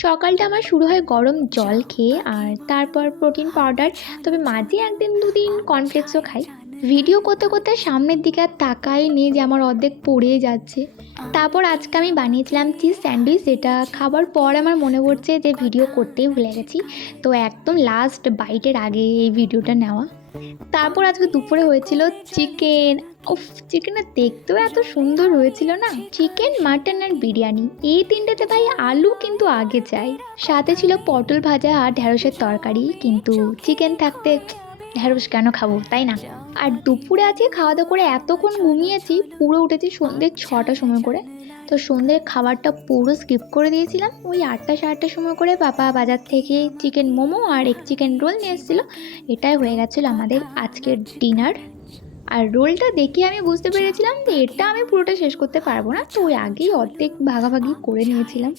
সকালটা আমার শুরু হয় গরম জল খেয়ে, আর তারপর প্রোটিন পাউডার। তবে মাঝে একদিন দুদিন কর্নফ্লেক্সও খাই। ভিডিও করতে করতে সামনের দিকে আর তাকাই নেই যে আমার অর্ধেক পড়ে যাচ্ছে। তারপর আজকে আমি বানিয়েছিলাম চিজ স্যান্ডউইচ, যেটা খাবার পর আমার মনে পড়ছে যে ভিডিও করতেই ভুলে গেছি। তো একদম লাস্ট বাইটের আগে এই ভিডিওটা নেওয়া। তারপর আজকে দুপুরে হয়েছিল চিকেন। উফ, চিকেনটা দেখতেও এত সুন্দর হয়েছিল না। চিকেন, মাটন আর বিরিয়ানি, এই তিনটেতে ভাই আলু কিন্তু আগে চাই। সাথে ছিল পটল ভাজা আর ঢ্যাঁড়সের তরকারি, কিন্তু চিকেন থাকতে ঢ্যাঁড়স কেন খাবো, তাই না? আর দুপুরে আজকে খাওয়া দাওয়া করে এতক্ষণ ঘুমিয়েছি, পুরো উঠেছি সন্ধ্যে 6টার সময় করে। তো সন্ধ্যের খাবারটা পুরো স্কিপ করে দিয়েছিলাম। ওই 8টা 8:30 সময় করে পাপা বাজার থেকে চিকেন মোমো আর এক চিকেন রোল নিয়ে এসেছিলো। এটাই হয়ে গেছিলো আমাদের আজকের ডিনার। আর রোলটা দেখে আমি বুঝতে পেরেছিলাম যে এটা আমি পুরোটা শেষ করতে পারবো না, তো ওই আগেই অর্ধেক ভাগাভাগি করে নিয়েছিলাম।